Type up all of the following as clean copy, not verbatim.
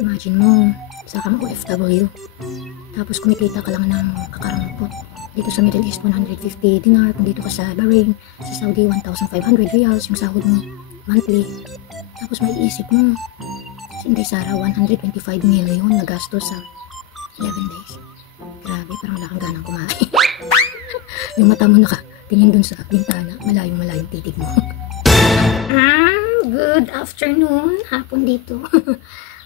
Imagine mo, isa kang OFW, tapos kumikita ka lang ng kakarampot. Dito sa Middle East, 150 dinar. Kung dito ka sa Bahrain, sa Saudi, 1,500 riyals yung sahod mo monthly. Tapos may isip mo, si Inday Sara, 125 million na gastos sa 11 days. Grabe, parang wala kang ganang kumain. Yung mata mo nakatingin dun sa bintana, malayong titig mo. Good afternoon, hapon dito.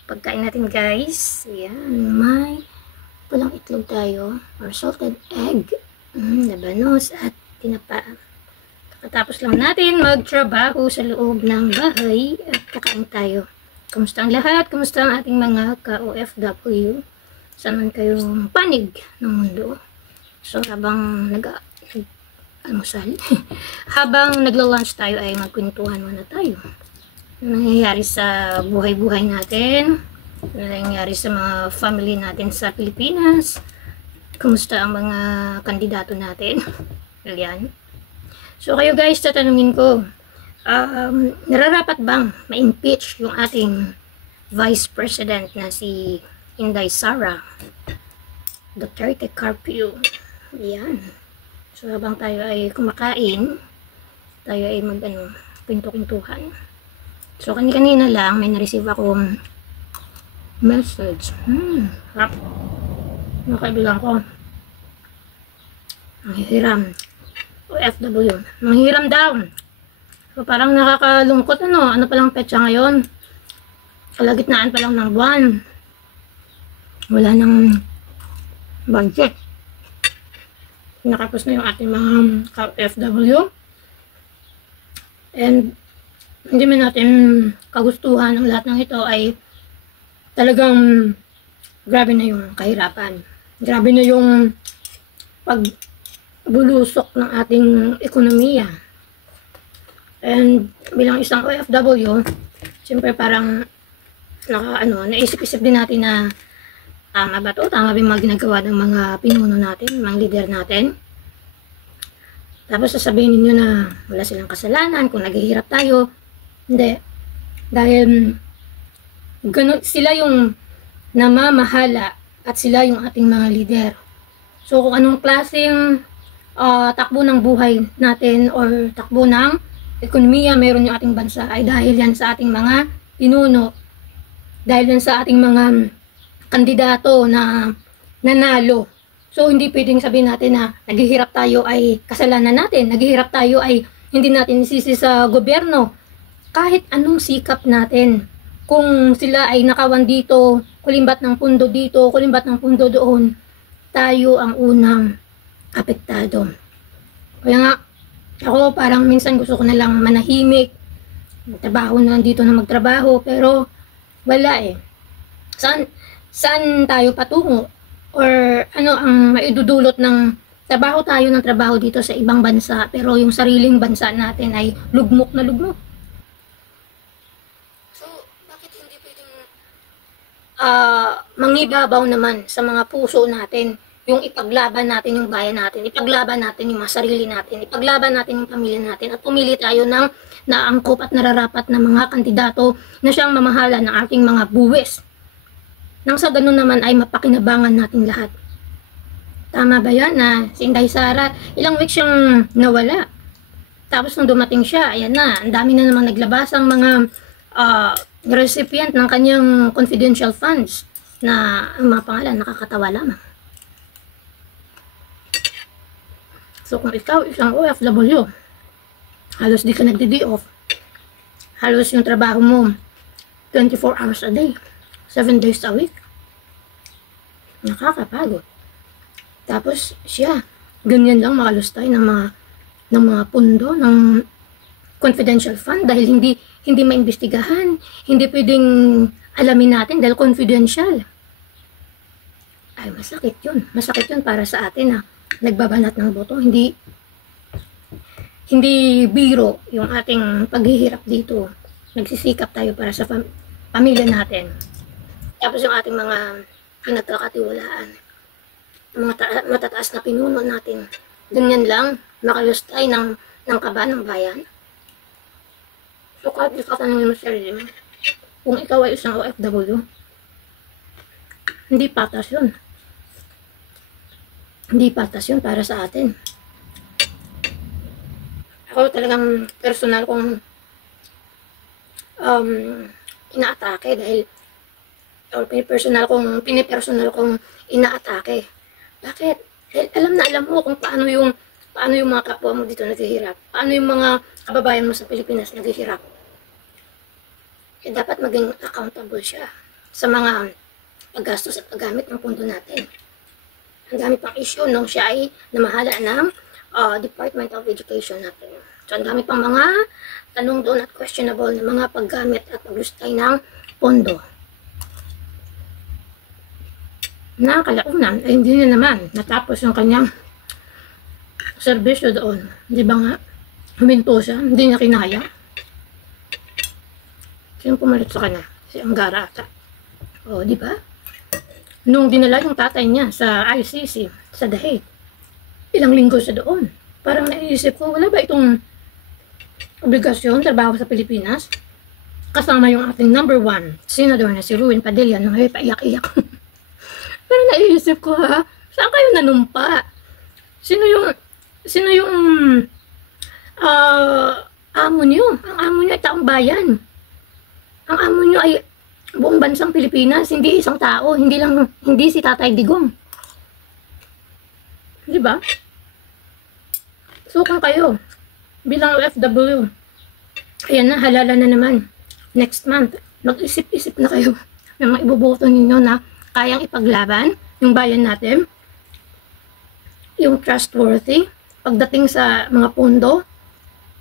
Pagkain natin guys, yan, may pulang itlog tayo, or salted egg, labanos at tinapa. Kakatapos lang natin magtrabaho sa loob ng bahay at kakain tayo. Kumusta ang lahat? Kumusta ang ating mga ka-OFW? Saan man kayong panig ng mundo? So habang almusal, habang nagla-lunch tayo ay magkwentuhan muna tayo. Ano nangyayari sa buhay-buhay natin? Ano nangyayari sa mga family natin sa Pilipinas? Kumusta ang mga kandidato natin? Yan. So kayo guys, tatanungin ko, nararapat bang ma-impeach yung ating Vice President na si Inday Sara Duterte Carpio? Yan. So habang tayo ay kumakain, tayo ay pinto-pintuhan. So kanina lang may na-receive akong message. Harap. Yung kaibigan ko, manghihiram. OFW. Manghihiram daw. So parang nakakalungkot ano palang petsa ngayon. Kalagitnaan pa lang ng buwan. Wala nang budget. Nakapos na yung ating mga OFW. And hindi man natin kagustuhan ang lahat ng ito ay talagang grabe na yung kahirapan. Grabe na yung pagbulusok ng ating ekonomiya. And bilang isang OFW, siyempre parang naisip-isip din natin na tama ba to? Tama ba yung mga ginagawa ng mga pinuno natin, mga leader natin? Tapos sasabihin ninyo na wala silang kasalanan kung naghihirap tayo. Hindi. Dahil ganun, sila yung namamahala at sila yung ating mga leader. So kung anong klaseng takbo ng buhay natin or takbo ng ekonomiya meron yung ating bansa ay dahil yan sa ating mga pinuno. Dahil yan sa ating mga kandidato na nanalo. So hindi pwedeng sabihin natin na naghihirap tayo ay kasalanan natin. Naghihirap tayo ay hindi natin isisi sa gobyerno. Kahit anong sikap natin, kung sila ay nakawan dito, kulimbat ng pundo dito, kulimbat ng pundo doon, tayo ang unang apektado. Kaya nga, ako parang minsan gusto ko na lang manahimik, magtrabaho na lang dito na magtrabaho, pero wala eh. Saan tayo patungo? Or ano ang maidudulot ng trabaho tayo ng trabaho dito sa ibang bansa, pero yung sariling bansa natin ay lugmok na lugmok. Mangibabaw naman sa mga puso natin yung ipaglaban natin yung bayan natin, ipaglaban natin yung mga sarili natin, ipaglaban natin yung pamilya natin at pumili tayo ng naangkop at nararapat na mga kandidato na siyang mamahala ng ating mga buwis. Nang sa ganun naman ay mapakinabangan natin lahat. Tama ba yan na si Inday Sara, ilang weeks siyang nawala. Tapos nung dumating siya, ayan na, ang dami na namang naglabas ang mga recipient ng kanyang confidential funds na ang mga pangalan nakakatawa lamang. So kung ikaw isang OFW, halos di ka nagdi-day off, halos yung trabaho mo 24 hours a day, 7 days a week, nakakapagod. Tapos siya, ganyan lang makalustay ng mga pundo ng confidential fund dahil hindi maimbestigahan, hindi pwedeng alamin natin dahil confidential. Ay, masakit yun. Masakit yun para sa atin na nagbabanat ng boto. Hindi biro yung ating paghihirap dito. Nagsisikap tayo para sa pamilya natin. Tapos yung ating mga pinagkakatiwalaan, mga matataas na pinuno natin, ganyan lang, makalustay ng kaba ng bayan. So kahit ikatanongin mo sarili mo, kung ikaw ay isang OFW, Hindi patas yun. Hindi patas yun para sa atin. Ako talagang personal kong inaatake dahil pinipersonal kong inaatake. Bakit? Dahil alam mo kung paano yung mga kapwa mo dito naghihirap. Paano yung mga kababayan mo sa Pilipinas naghihirap. Kaya dapat maging accountable siya sa mga paggastos at paggamit ng pondo natin. Ang dami pang issue nung siya ay namahala ng Department of Education natin. So, ang dami pang mga tanong doon at questionable na mga paggamit at paglustay ng pondo. Kalaunan, ay hindi na naman natapos yung kanyang serbisyo doon. Di ba nga? Huminto siya, hindi niya kinaya. Sino pumalit sa kanya? Si Angara ata. O, di ba? Nung dinala yung tatay niya sa ICC, sa The Hague, ilang linggo siya doon. Parang naisip ko, wala ba itong obligasyon, trabaho sa Pilipinas? Kasama yung ating number 1 senador na si Ruin Padilla, nung paiyak-iyak. Pero naisip ko, saan kayo nanumpa? Sino yung amo niyo? Ang amo niyo ay taong bayan. Ang amo niyo ay buong bansang Pilipinas, hindi isang tao, hindi si Tatay Digong. Di ba? So kung kayo bilang OFW, ayan na, halala na naman. Next month, mag-isip-isip na kayo ng mga iboboto ninyo na kayang ipaglaban yung bayan natin, yung trustworthy pagdating sa mga pondo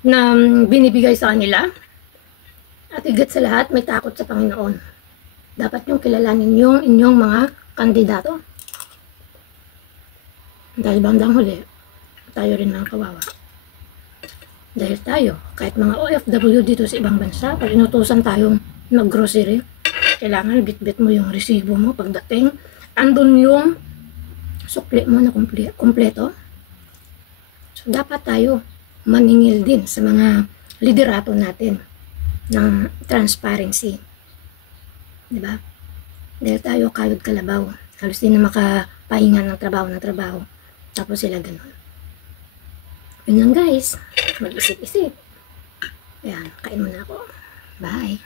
na binibigay sa kanila, at higit sa lahat may takot sa Panginoon. Dapat yung kilalanin yung inyong mga kandidato. Dahil bandang huli, tayo rin mga kawawa. Dahil tayo, kahit mga OFW dito sa ibang bansa, pag inutusan tayong mag-grocery, kailangan bit-bit mo yung resibo mo pagdating. Andun yung sukli mo na kumpleto. So, dapat tayo maningil din sa mga liderato natin ng transparency. Diba? Dahil tayo kayod kalabaw. Halos din na makapahinga ng trabaho. Tapos sila ganun. Yun lang guys. Mag-isip-isip. Ayan, kain muna ako. Bye.